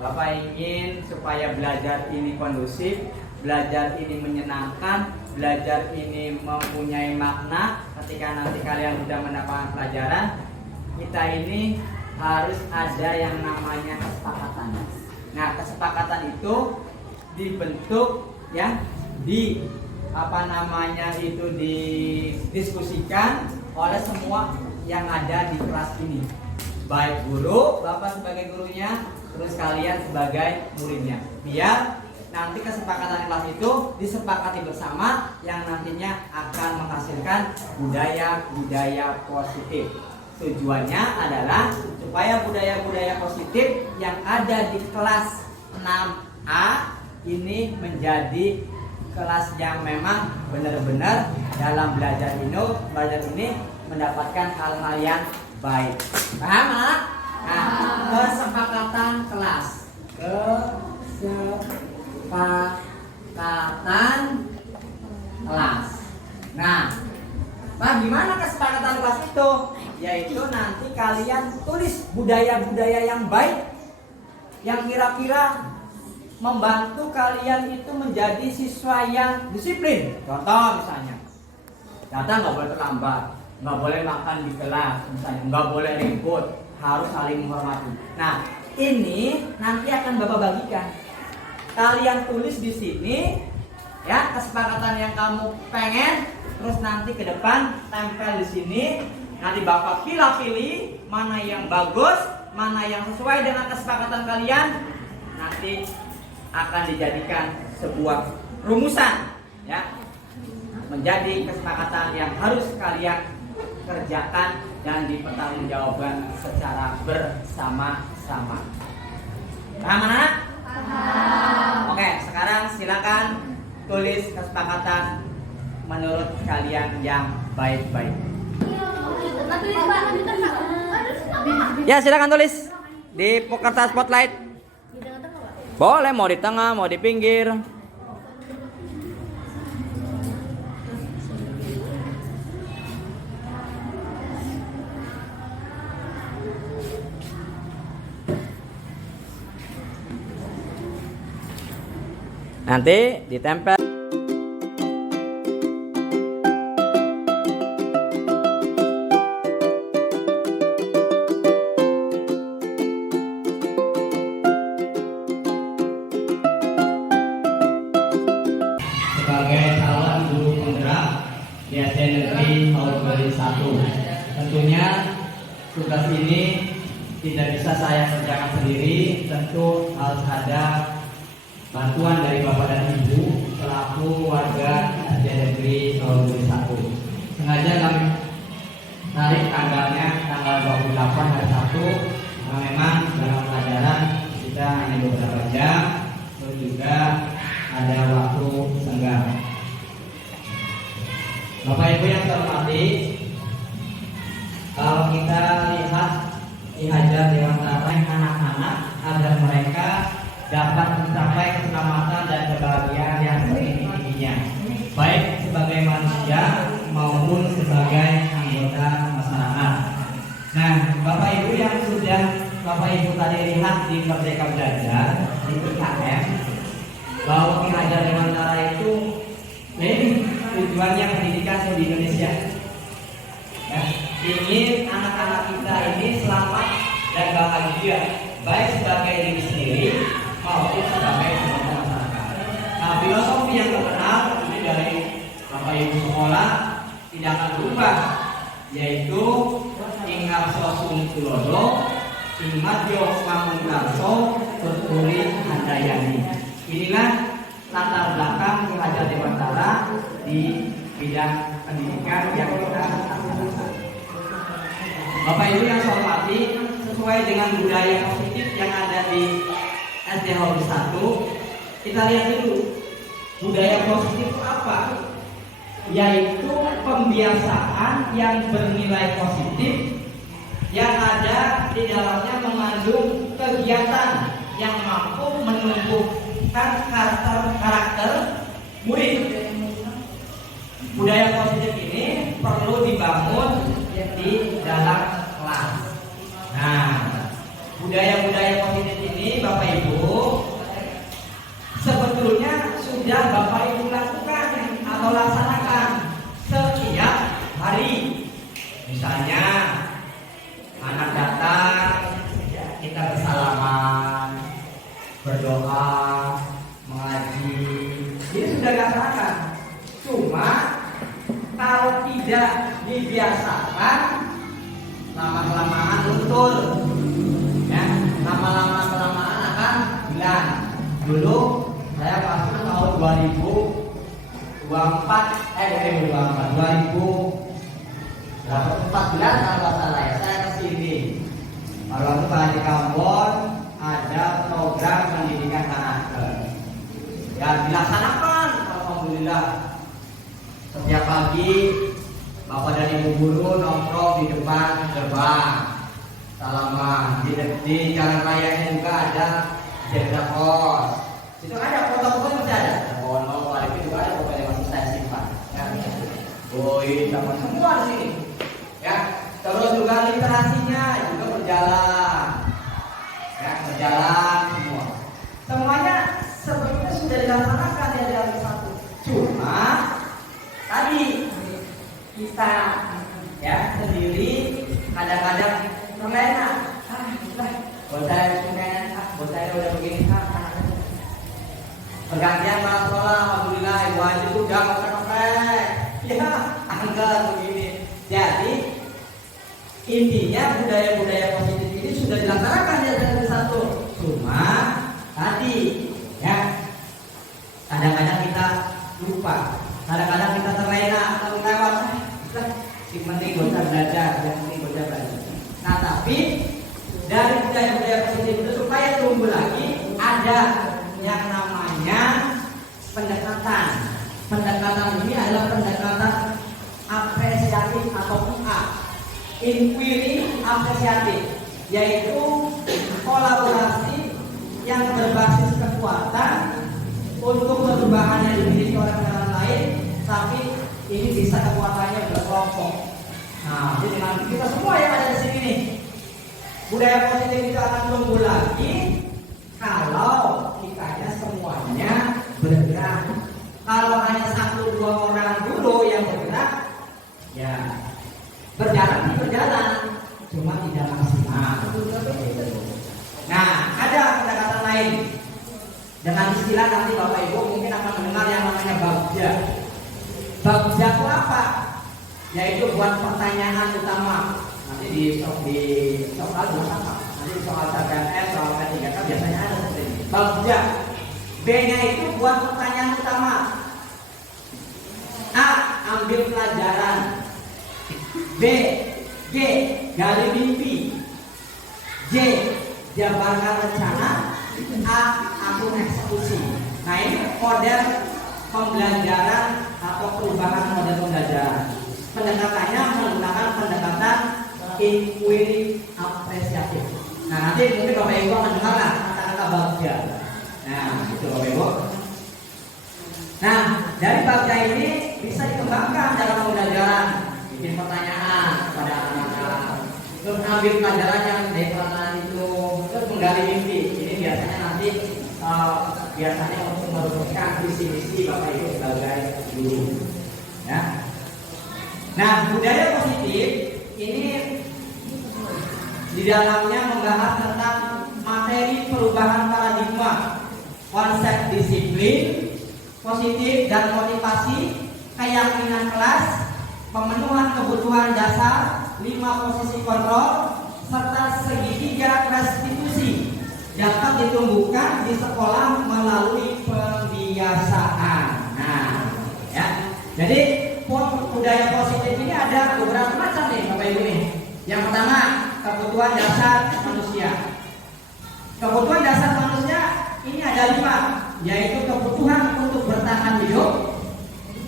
Bapak ingin supaya belajar ini kondusif, belajar ini menyenangkan, belajar ini mempunyai makna. Ketika nanti kalian sudah mendapatkan pelajaran, kita ini harus ada yang namanya kesepakatan. Nah, kesepakatan itu dibentuk ya di didiskusikan oleh semua yang ada di kelas ini. Baik guru, Bapak sebagai gurunya, terus kalian sebagai muridnya. Biar nanti kesepakatan kelas itu disepakati bersama yang nantinya akan menghasilkan budaya-budaya positif. Tujuannya adalah supaya budaya-budaya positif yang ada di kelas 6A ini menjadi kelas yang memang benar-benar dalam belajar ini mendapatkan hal-hal yang baik. Paham, anak? Nah, kesepakatan kelas. Kesepakatan kelas. Nah, bagaimana kesepakatan kelas itu? Yaitu nanti kalian tulis budaya-budaya yang baik yang kira-kira membantu kalian itu menjadi siswa yang disiplin. Contoh misalnya, datang nggak boleh terlambat, nggak boleh makan di kelas, misalnya nggak boleh ribut, harus saling menghormati. Nah, ini nanti akan Bapak bagikan. Kalian tulis di sini ya kesepakatan yang kamu pengen, terus nanti ke depan tempel di sini. Nanti Bapak pilih mana yang bagus, mana yang sesuai dengan kesepakatan kalian. Nanti akan dijadikan sebuah rumusan ya, menjadi kesepakatan yang harus kalian kerjakan dan dipertanggungjawabkan secara bersama-sama. Paham, anak? Oke, sekarang silakan tulis kesepakatan menurut kalian yang baik-baik. Ya, silakan tulis di kertas spotlight. Boleh, mau di tengah, mau di pinggir. Nanti ditempel. Sebagai calon guru penggerak di SD Negeri tahun 2001, tentunya tugas ini tidak bisa saya kerjakan sendiri. Tentu harus ada bantuan dari Bapak dan Ibu selaku warga SD Negeri tahun 2001. Sengaja kami tarik tanggalnya tanggal 28 hari Sabtu, karena memang dalam pelajaran kita hanya beberapa jam, terus juga ada waktu senggang. Bapak Ibu yang terhormati, kalau kita lihat dihajar Dewantara anak-anak agar mereka dapat mencapai keselamatan dan kebahagiaan yang setinggi-tingginya, baik sebagai manusia maupun sebagai anggota masyarakat. Nah, Bapak Ibu yang sudah Bapak Ibu tadi lihat di Merdeka Belajar di IKM, bahwa Ki Hajar Dewantara itu tujuannya pendidikan di Indonesia ya, ingin anak-anak kita ini selamat dan bahagia, baik sebagai diri sendiri maupun sebagai anggota masyarakat. Nah, filosofi yang terkenal ini dari Bapak Ibu sekolah tidak akan berubah, yaitu Ingar Sosum Tulodo, Imadyo Kamuntarso, Tuturi Handayani. Inilah latar belakang Ki Hajar Dewantara di bidang pendidikan yang kita laksanakan. Bapak Ibu yang saya hormati, sesuai dengan budaya positif yang ada di SD Negeri 1, kita lihat dulu budaya positif itu apa? Yaitu pembiasaan yang bernilai positif yang ada di dalamnya mengandung kegiatan yang mampu menumbuhkan karakter murid. Budaya positif ini perlu dibangun di dalam kelas. Nah, budaya-budaya positif ini Bapak Ibu berdoa, mengaji, ini sudah dilaksanakan. Cuma kalau tidak dibiasakan, lama-kelamaan luntur, ya, lama-kelamaan akan hilang. Dulu saya pas tahun 2014 kalau nggak salah ya, saya kesini. Kalau itu di Kampung ada program pendidikan karakter. Ya dilaksanakan, alhamdulillah. Setiap pagi bapak dan ibu guru nongkrong di depan gerbang, salaman. Di jalan rayanya juga ada zebra cross. Itu ada foto-foto masih ada. Oh, itu juga ada foto yang masih saya simpan. Ya. Oh, ini sama semua di sini. Ya, terus juga literasinya juga berjalan. Ya, berjalan semua. Semuanya sebetulnya sudah dilaksanakan ya dari satu. Cuma tadi kita ya sendiri kadang-kadang terlena. Buat saya udah begini pergantian malam sekolah, alhamdulillah ibu aja udah ngopek-ngopek. Ya, angkat begini. Jadi intinya budaya-budaya positif ini sudah dilaksanakan ya dari satu. Cuma tadi ya kadang-kadang kita lupa, kadang-kadang kita terlena atau lewat. Si penting bocah belajar, yang penting bocah belajar. Nah tapi dari budaya-budaya positif itu supaya tumbuh lagi ada yang namanya pendekatan. Pendekatan ini adalah pendekatan apresiatif atau IA, inquiry apresiatif, yaitu kolaborasi yang berbasis kekuatan untuk perubahan yang dimiliki oleh orang lain, tapi ini bisa kekuatannya berkelompok. Nah, jadi nanti kita semua yang ada di sini nih, budaya positif itu akan tumbuh lagi kalau kitanya semuanya bergerak. Kalau hanya 1-2 orang dulu yang bergerak, ya berjalan, cuma tidak maksimal. Nah, ada pendekatan lain dengan istilah nanti Bapak Ibu mungkin akan mendengar yang namanya bagja. Bagja itu apa? Yaitu buat pertanyaan utama. Nanti di soal sama. Nanti di soal CPNS, soal P3K biasanya ada seperti ini. Bagja. B-nya itu buat pertanyaan utama. A. Ambil pelajaran. B. Gali mimpi. J. Jabarkan rencana. A. Atur eksekusi. Nah ini model pembelajaran atau perubahan model pembelajaran. Pendekatannya menggunakan pendekatan inquiry apresiatif. Nah nanti mungkin Bapak Ibu akan dengar lah kata-kata bagja. Nah itu Bapak Ibu. Nah dari bagja ini bisa dikembangkan dalam pembelajaran. Bikin pertanyaan kepada anak-anak, terus ambil pelajaran yang dari pelajaran itu, terus menggali mimpi. Ini biasanya nanti biasanya untuk merumuskan visi-misi Bapak Ibu sebagai guru. Ya. Nah budaya positif ini di dalamnya membahas tentang materi perubahan paradigma, konsep disiplin positif dan motivasi, keyakinan kelas, pemenuhan kebutuhan dasar, 5 posisi kontrol, serta segitiga restitusi dapat ditumbuhkan di sekolah melalui pembiasaan. Nah, ya. Jadi budaya positif ini ada beberapa macam nih Bapak Ibu nih. Yang pertama, kebutuhan dasar manusia. Kebutuhan dasar manusia ini ada 5, yaitu kebutuhan untuk bertahan hidup,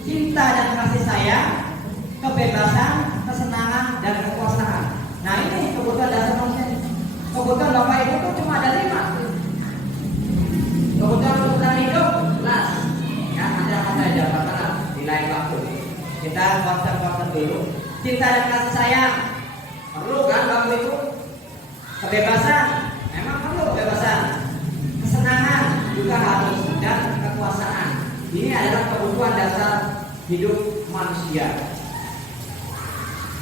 cinta dan kasih sayang, kebebasan, kesenangan, dan kekuasaan. Nah ini kebutuhan dasar manusia. Kebutuhan Bapak Ibu itu cuma ada 5. Kebutuhan untuk bertahan hidup, jelas. Ya, ada jabatan di lain waktu. Kita konsep-konsep dulu. Cinta dan kasih sayang, perlu kan Bapak Ibu? Kebebasan, memang perlu kebebasan. Kesenangan juga harus, dan kekuasaan. Ini adalah kebutuhan dasar hidup manusia.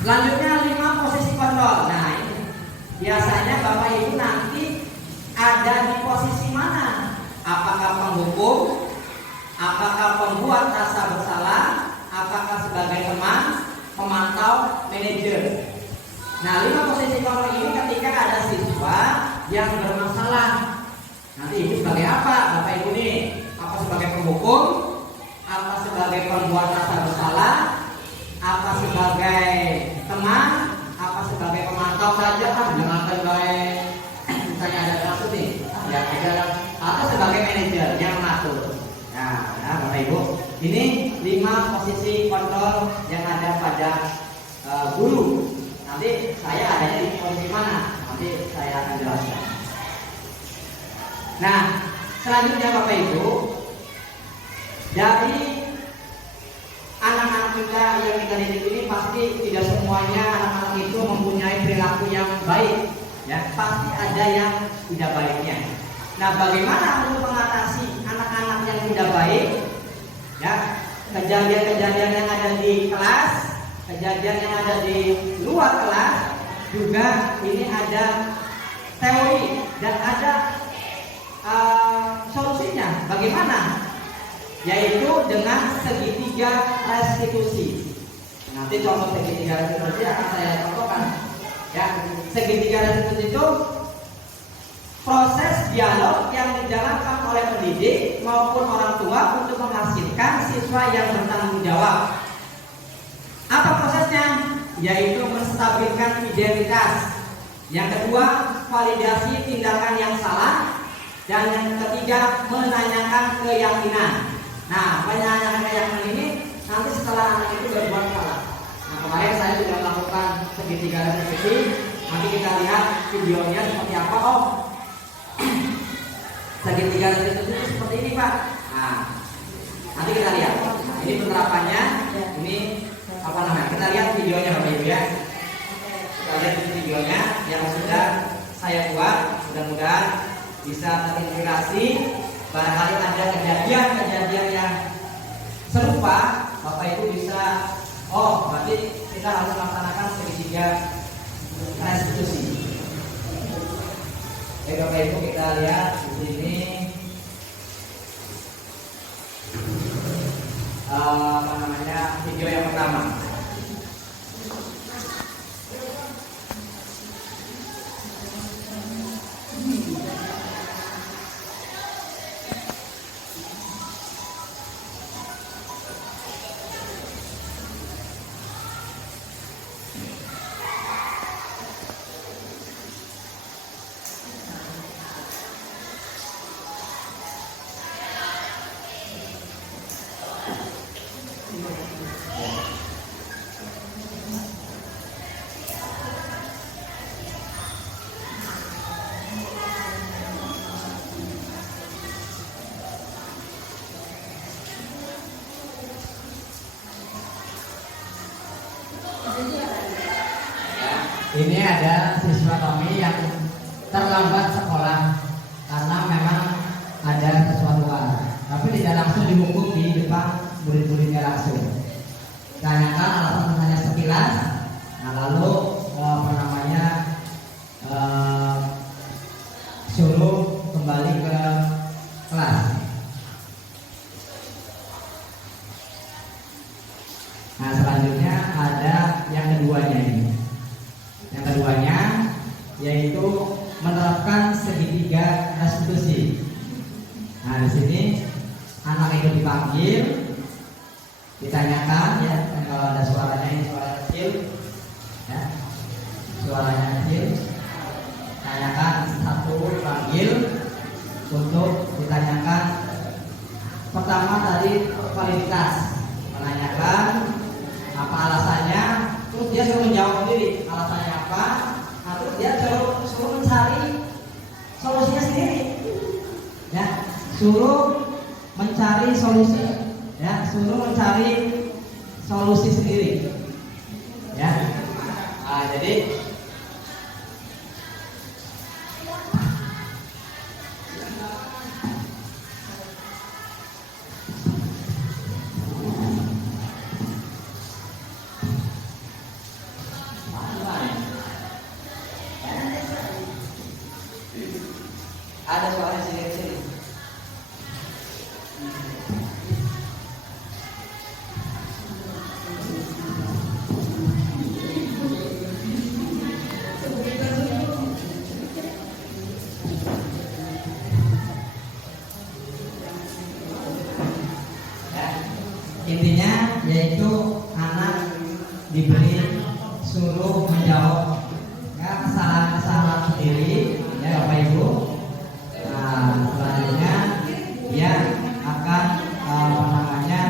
Selanjutnya 5 posisi kontrol. Nah ini biasanya Bapak Ibu nanti ada di posisi mana? penghukum, apakah pembuat rasa bersalah, apakah sebagai teman, pemantau, manajer. Nah, 5 posisi kontrol ini ketika ada siswa yang bermasalah, nanti ibu sebagai apa? Bapak ibu nih, apa sebagai penghukum, apa sebagai pembuat rasa bersalah, apa sebagai teman, apa sebagai pemantau saja kan, jangan sebagai misalnya ada kasus nih, ya ada, atau sebagai manajer yang mengatur. Nah, ya, Bapak Ibu, ini 5 posisi kontrol yang ada pada guru. Nanti saya adanya di posisi mana? Nanti saya akan jelaskan. Nah, selanjutnya Bapak Ibu, dari anak-anak kita yang kita didik ini pasti tidak semuanya anak-anak itu mempunyai perilaku yang baik, ya pasti ada yang tidak baiknya. Nah, bagaimana untuk mengatasi anak-anak yang tidak baik? Ya, kejadian-kejadian yang ada di kelas, kejadian yang ada di luar kelas, juga ini ada teori dan ada solusinya. Bagaimana? Yaitu dengan segitiga restitusi. Nanti contoh segitiga restitusi akan saya contohkan. Ya, segitiga restitusi itu proses dialog yang dijalankan oleh pendidik maupun orang tua untuk menghasilkan siswa yang bertanggung jawab. Apa prosesnya? Yaitu menstabilkan identitas. Yang kedua, validasi tindakan yang salah. Dan yang ketiga, menanyakan keyakinan. Nah, menanyakan keyakinan ini nanti setelah anak itu berbuat salah. Nah, kemarin saya sudah melakukan segitiga restitusi. Nanti kita lihat videonya seperti apa. Oh, segitiga restitusi itu seperti ini, Pak. Nah, nanti kita lihat. Nah, ini penerapannya. Ini apa namanya? Kita lihat videonya Bapak Ibu ya. Kita lihat videonya yang sudah saya buat. Mudah-mudahan bisa terinspirasi. Barangkali ada kejadian-kejadian yang serupa, Bapak Ibu bisa, oh berarti kita harus melaksanakan segitiga restitusi. Oke Bapak Ibu, kita lihat di sini apa namanya, video yang pertama. Ini ada siswa kami yang terlambat sekolah karena memang ada sesuatu hal, tapi tidak langsung dihukum di depan murid-muridnya langsung. Tanyakan alasan hanya sekilas. Nah lalu apa namanya, suruh kembali ke kelas. Nah selanjutnya ada yang keduanya ini. Yang keduanya yaitu menerapkan segitiga restitusi. Nah di sini anak itu dipanggil, ditanyakan ya, dan kalau ada suaranya, ini suara kecil, ya, suaranya kecil, tanyakan satu, panggil untuk ditanyakan. Pertama tadi validitas, menanyakan apa alasannya. Terus dia suruh menjawab sendiri alasannya apa. Nah, terus dia suruh mencari solusinya sendiri. Ya, suruh mencari solusi. Ya, suruh mencari solusi sendiri. Ya. Nah, jadi ada suara sini. Intinya yaitu anak diberi suruh menjawab ya, kesalahan-kesalahan sendiri ya Bapak Ibu. Nah, selanjutnya dia akan apa namanya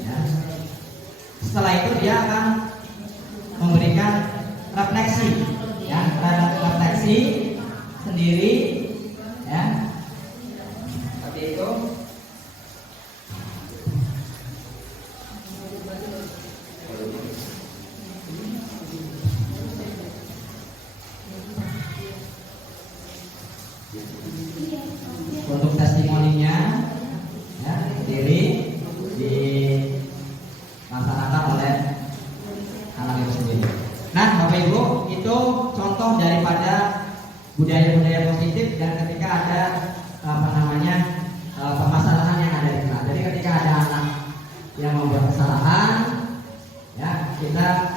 ya, setelah itu dia akan memberikan refleksi ya, refleksi sendiri ya, seperti itu. Untuk testimoninya ya, sendiri dilaksanakan oleh anak itu sendiri. Nah, Bapak Ibu, itu contoh daripada budaya-budaya positif dan ketika ada apa namanya permasalahan yang ada di kelas. Jadi ketika ada anak yang membuat kesalahan, ya kita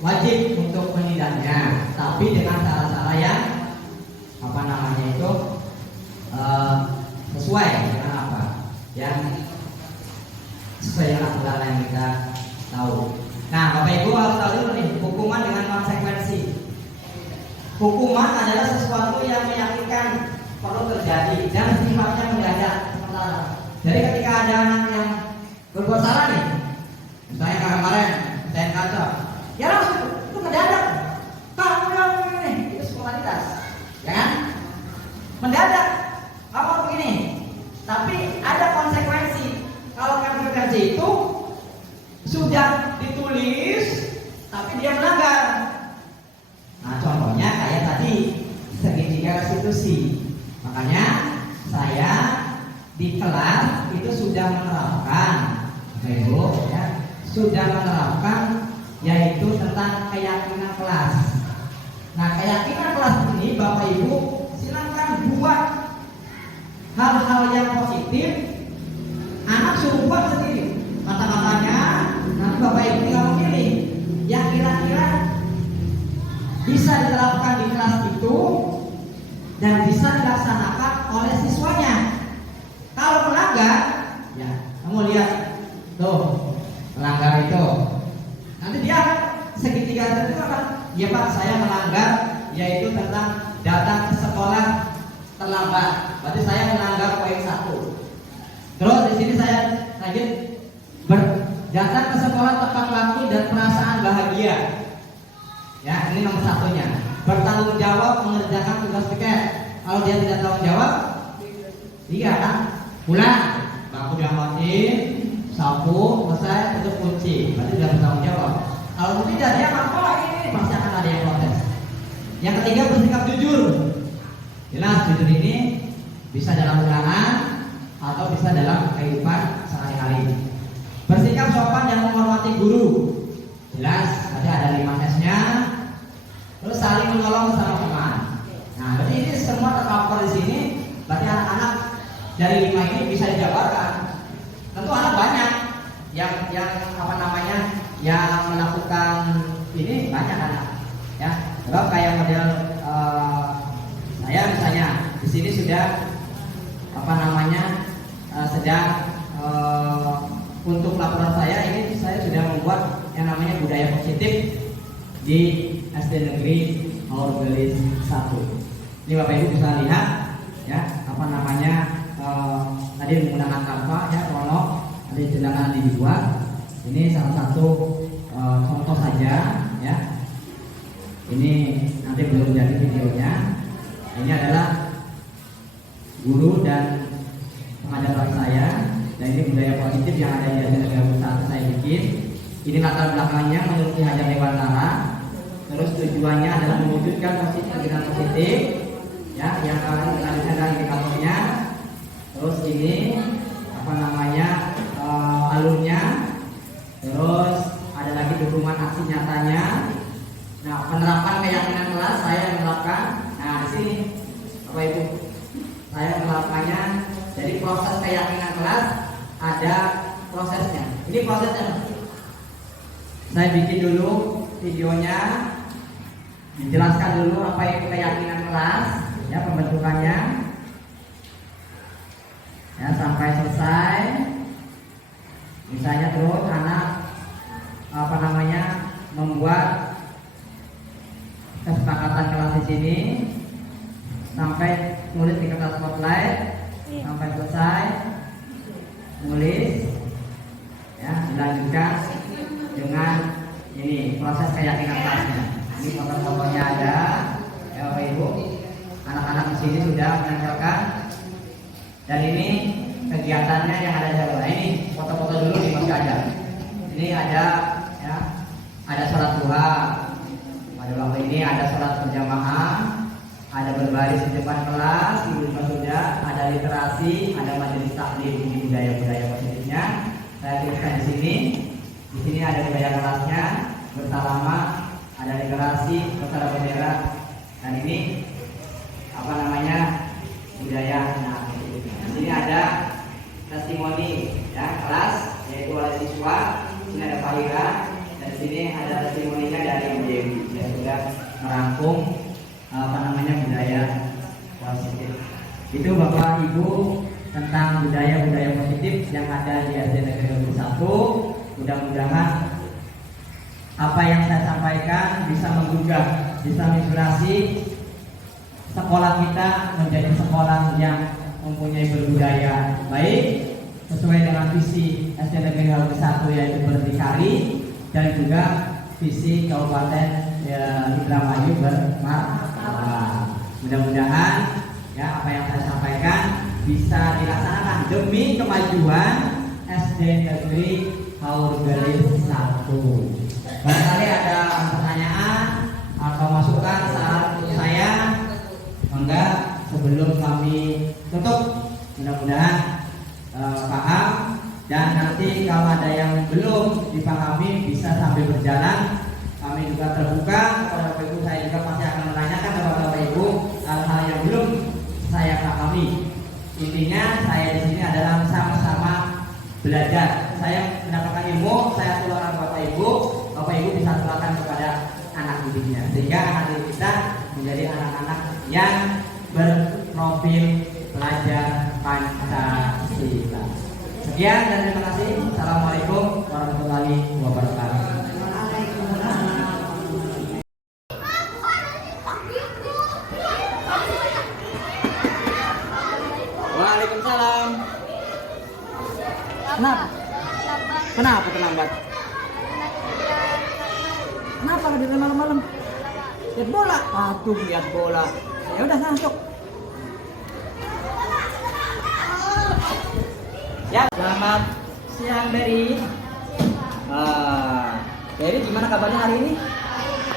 wajib untuk menindaknya, tapi dengan cara-cara yang apa namanya itu sesuai dengan apa yang sesuai dengan aturan yang kita tahu. Nah, Bapak Ibu harus tahu dulu nih, hukuman dengan konsekuensi. Hukuman adalah sesuatu yang meyakinkan perlu terjadi dan sifatnya mendadak sementara. Jadi ketika ada anak yang berbuat salah nih, misalnya kemarin saya kaca, ya langsung itu mendadak. Kamu yang ini, itu spontanitas, ya kan? Mendadak. Apa begini? Tapi ada konsekuensi. Kalau konsekuensi itu sudah ditulis, tapi dia melanggar. Nah, contohnya kayak tadi segitiga restitusi. Makanya saya di kelas itu sudah menerapkan, Ibu, ya, sudah menerapkan yaitu tentang keyakinan kelas. Nah, keyakinan kelas ini Bapak Ibu silakan buat hal-hal yang positif, anak suruh buat sendiri. Kata-katanya nanti Bapak Ibu tinggal memilih yang kira-kira bisa diterapkan di kelas itu dan bisa dilaksanakan oleh siswanya. Kalau melanggar, ya kamu lihat tuh melanggar itu, nanti dia segitiga itu akan, ya Pak saya melanggar yaitu tentang datang ke sekolah terlambat. Berarti saya melanggar poin 1. Terus di sini saya lanjut datang ke sekolah tepat waktu dan perasaan bahagia. Ya, ini nomor 1-nya. Bertanggung jawab mengerjakan tugas piket. Kalau dia tidak tanggung jawab, 3 kan? Pulang, bangku diangkatin, sapu, selesai, tutup kunci. Berarti tidak bertanggung jawab. Kalau tidak dia apa ini pasti akan ada yang protes. Yang ketiga, bersikap jujur. Jelas jujur ini bisa dalam ulangan atau bisa dalam kehidupan sehari-hari. Bersikap sopan dan menghormati guru. Jelas, tadi ada 5 S-nya. Terus saling menolong sesama teman. Nah, berarti ini semua tercover di sini. Berarti anak-anak dari 5 ini bisa dijabarkan. Tentu anak banyak yang apa namanya, yang melakukan ini banyak anak. Ya, sebab kayak model saya misalnya di sini sudah apa namanya sedang untuk laporan saya ini saya sudah membuat yang namanya budaya positif di SD Negeri Aurgelis 1. Ini Bapak Ibu bisa lihat ya apa namanya tadi menggunakan kanva ya krono, ada jendangan dibuat. Ini salah satu contoh saja ya. Ini nanti belum jadi videonya. Ini adalah guru dan pengajaran saya, dan ini budaya positif yang ada di SD Negeri 1 saya bikin. Ini latar belakangnya menurut Ki Hajar Dewantara. Terus tujuannya adalah mewujudkan pikiran positif, ya, yang akan ada indikatornya. Terus ini apa namanya alurnya. Terus ada lagi dukungan aksi nyatanya. Nah, penerapan keyakinan kelas saya menerapkan. Nah, di sini Bapak Ibu, saya menerapkannya. Jadi proses keyakinan kelas ada prosesnya. Ini prosesnya. Saya bikin dulu videonya, dijelaskan dulu apa itu keyakinan kelas, ya pembentukannya, ya sampai selesai. nulis di kertas spotlight sampai selesai nulis, ya dilanjutkan dengan ini proses keyakinan kelasnya. Ini foto-fotonya ada, ya Bapak Ibu. Anak-anak di sini sudah menempelkan, dan ini kegiatannya yang ada di sana. Ini foto-foto dulu di Mas Kajar. Ini ada, ya, ada sholat duha. Pada waktu ini ada sholat berjamaah, ada berbaris di depan kelas, ibu sudah, ada literasi, ada majelis taklim, ini budaya-budaya positifnya. Saya tuliskan di sini. Di sini ada budaya kelasnya, bersalaman, ada literasi, bersara bendera, dan ini apa namanya budaya. Nah, di sini ada testimoni, ya kelas, yaitu oleh siswa. Di sini ada Fahira, dan di sini ada testimoninya dari Ibu Dewi. Saya sudah merangkum apa namanya budaya positif. Itu Bapak Ibu tentang budaya-budaya positif yang ada di SD Negeri 1. Mudah-mudahan apa yang saya sampaikan bisa menggugah, bisa menginspirasi sekolah kita menjadi sekolah yang mempunyai berbudaya baik sesuai dengan visi SD Negeri 1 yaitu berdikari, dan juga visi Kabupaten Indramayu bermartabat. Mudah-mudahan ya apa yang saya sampaikan bisa dilaksanakan demi kemajuan SD Negeri Haur Gelis 1. Barangkali ada pertanyaan atau masukan saat saya, enggak sebelum kami tutup. Mudah-mudahan paham, dan nanti kalau ada yang belum dipahami bisa sambil berjalan. Kami juga terbuka kepada Bapak Ibu. Saya juga pasti akan menanyakan kepada Bapak Ibu hal-hal yang belum saya pahami. Intinya saya di sini adalah sama-sama belajar. Saya mendapatkan ilmu, saya tularkan Bapak Ibu bisa tularkan kepada anak didiknya, sehingga anak didik kita menjadi anak-anak yang berprofil pelajar Pancasila. Sekian dan terima kasih. Assalamualaikum warahmatullahi wabarakatuh. Waalaikumsalam. Kenapa terlambat? Kenapa nggak malam-malam? Lihat bola. Aduh, lihat bola. Ya udah masuk. Ya, selamat siang Berry. Berry gimana kabarnya hari ini?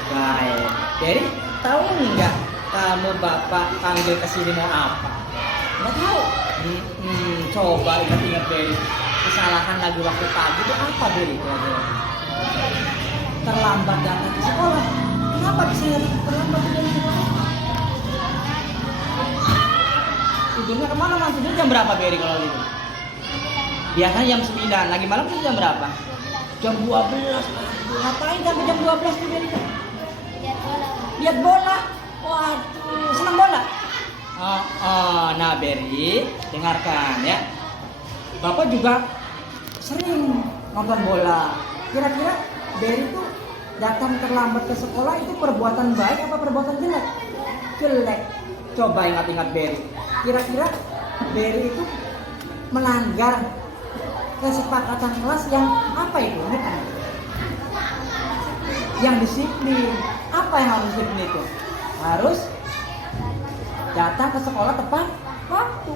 Baik. Berry, tahu nggak kamu bapak panggil kesini mau apa? Nggak tahu. Coba ingat-ingat Berry. Kesalahan lagi waktu pagi itu apa Berry? Terlambat datang ke sekolah. Kenapa bisa terlambat di sekolah? Tidurnya kemana mas? Tidur jam berapa Berry kalau gitu? Biasanya jam 9. Lagi malam itu jam berapa? Jam 12. Ngapain sampai jam 12 tuh Berry? Lihat bola. Waduh, senang bola. Nah Berry, dengarkan ya. Bapak juga sering nonton bola. Kira-kira Berry tuh datang terlambat ke sekolah itu perbuatan baik apa perbuatan jelek? Jelek. Coba ingat-ingat Berry. Kira-kira Berry itu melanggar kesepakatan kelas yang apa itu? Yang disiplin. Apa yang harus disiplin itu? Harus datang ke sekolah tepat waktu.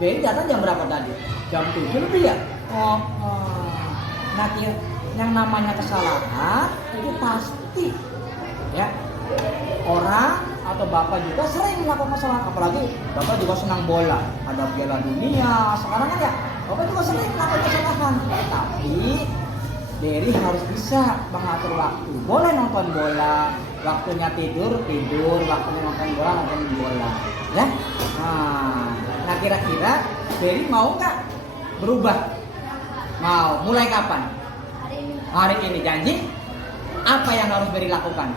Berry datang jam berapa tadi? Jam 7 lebih ya? Nah, yang namanya kesalahan itu pasti ya. Orang atau bapak juga sering melakukan kesalahan, apalagi bapak juga senang bola, ada Piala Dunia sekarang kan ya, bapak juga sering melakukan kesalahan. Tapi Berry harus bisa mengatur waktu. Boleh nonton bola, waktunya tidur, waktunya nonton bola, ya. Nah kira-kira Berry mau nggak berubah? Mau. Mulai kapan? Hari ini janji. Apa yang harus Berry lakukan?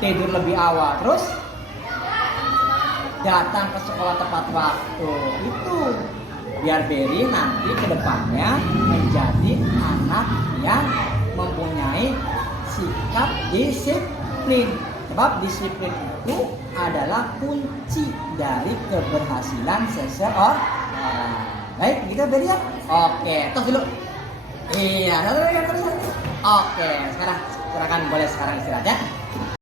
Tidur lebih awal, terus datang ke sekolah tepat waktu. Itu biar Berry nanti ke depannya menjadi anak yang mempunyai sikap disiplin. Sebab disiplin itu adalah kunci dari keberhasilan seseorang. Baik, kita beri ya. Oke, tos dulu. Iya, terus. Oke, sekarang silakan boleh sekarang istirahat ya.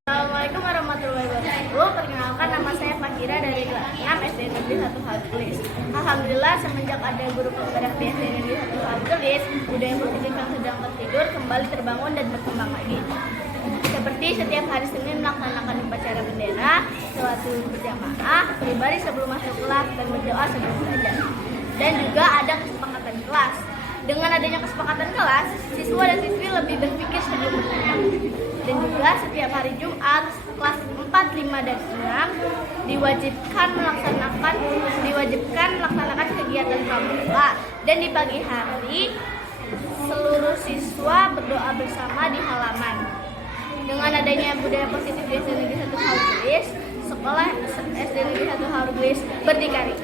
Assalamualaikum warahmatullahi wabarakatuh. Perkenalkan, nama saya Fakira dari kelas 6 SD Negeri 1 Hargelis. Alhamdulillah, semenjak ada guru penggerak di SD Negeri 1 Hargelis, budaya positif yang sedang tertidur kembali terbangun dan berkembang lagi. Seperti setiap hari Senin melaksanakan upacara bendera, sholat subuh berjamaah, beribadah sebelum masuk kelas, dan berdoa sebelum belajar. Dan juga ada kesepakatan kelas. Dengan adanya kesepakatan kelas, siswa dan siswi lebih berpikir sebelum bertindak. Dan juga setiap hari Jumat, kelas 4, 5, dan 6 diwajibkan melaksanakan kegiatan pramuka. Dan di pagi hari, seluruh siswa berdoa bersama di halaman. Dengan adanya budaya positif di SD Negeri 1 Hargelis, sekolah SD Negeri 1 Hargelis berdikari.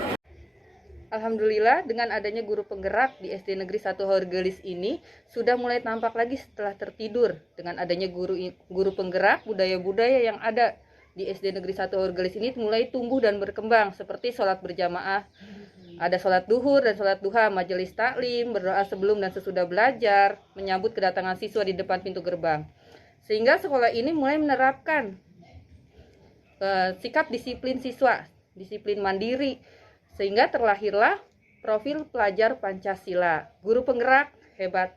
Alhamdulillah, dengan adanya guru penggerak di SD Negeri 1 Hargelis ini sudah mulai tampak lagi setelah tertidur. Dengan adanya guru penggerak, budaya-budaya yang ada di SD Negeri 1 Hargelis ini mulai tumbuh dan berkembang, seperti sholat berjamaah, ada sholat duhur dan sholat duha, majelis taklim, berdoa sebelum dan sesudah belajar, menyambut kedatangan siswa di depan pintu gerbang. Sehingga sekolah ini mulai menerapkan sikap disiplin siswa, disiplin mandiri, sehingga terlahirlah profil pelajar Pancasila. Guru penggerak hebat.